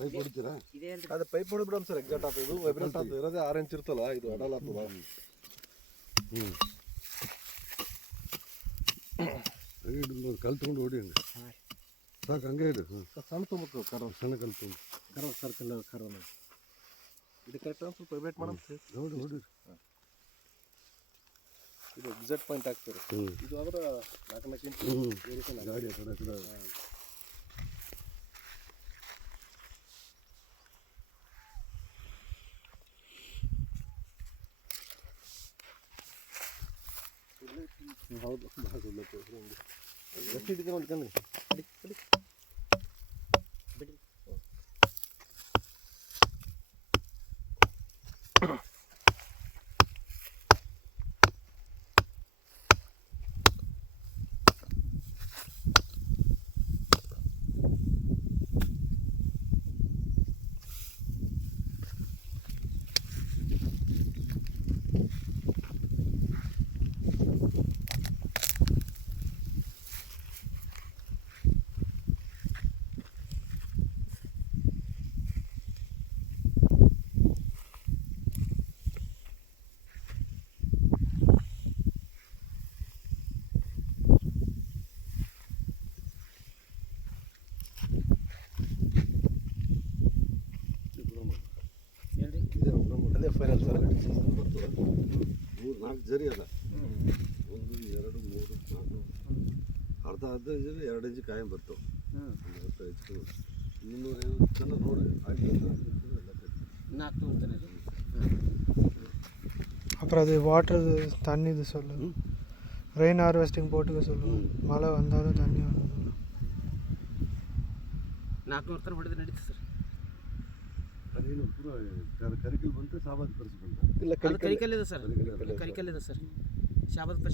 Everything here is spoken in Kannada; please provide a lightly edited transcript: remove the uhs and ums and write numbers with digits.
ಪೈಪ್ ಹೊಡಿತೀರಾ? ಅದೇ ಪೈಪ್ ಹೊಡಿಬಿಡಮ್ ಸರ್. ಎಕ್ಸಾಕ್ಟ್ ಆಗ್ತದೆ ಇದು ವೈಬ್ರೇಟ್ ಆಗ್ತದೆ. ಇರೋದೇ 6 ಇಂಚ್ ಇರ್ತಲ್ಲ, ಇದು ಅಡಲ್ ಆಗ್ತದ. ಹಂಗೆ ಹಿಡಿದು ಕಲ್ತ್ಕೊಂಡು ಹೊಡಿ ಹಂಗೆ ಸಾಕು. ಹಂಗೆ ಹಿಡು. ಸಣ್ಣ ತುಂಬ ಕರ ಸಣ್ಣ ಕಲ್ತ್ಕೊಂಡು ಕರ ಇದು ಕರೆಕ್ಟ್ ಸ್ವಲ್ಪ ವೈಬ್ರೇಟ್ ಮಾಡಮ್ ಸರ್. ನೋಡಿ ಹೊಡಿರಿ. ಇದು ಎಕ್ಸಾಕ್ಟ್ ಪಾಯಿಂಟ್ ಆಗ್ತದೆ. ಇದು ಆದ್ರೆ 4 ಇಂಚ್ ಗಾಡಿ ಆ ಕಡೆ ಕಡೆ ಹೌದು. ಎಷ್ಟು ಹಿಡಿದ್ರೆ ಒಂದು ಕಣ್ಣು ಬಿಡಿ ಬಿಡಿ ಬಿಡಿ. ಅದೇ ಫೈನಲ್ ಸರ್. 4 ಜರಿ ಅದ. 1 2 3 4 ಅರ್ಧ 15 ಜರಿ 2 ಇಂಚು ಕಾಯಂ ಬರ್ತವೆ. 350 ತನಕ ನೋಡ್ರಿ. அப்புறம் அது வாட்டர் தண்ணி இது சொல்லு. ரெயின் ஹார்வெஸ்டிங் போட்டுக்க சொல்லுவோம். மழை வந்தாலும் தண்ணி வரும். 400 ತರ ಹೊಡೆದು ನಡೀತದೆ ಸರ್. ಅದೇನು ಪೂರ ಕರಿಕಲ್ ಬಂತು, ಸಾಬಾದ್ ಪರಿಸಿ ಬಂತು. ಇಲ್ಲ ಕರಿಕಲ್ ಇದೆ ಸರ್. ಕರಿಕಲ್ ಇದೆ ಸರ್. ಶಾಬಾದ್ ಪರಿಸಿ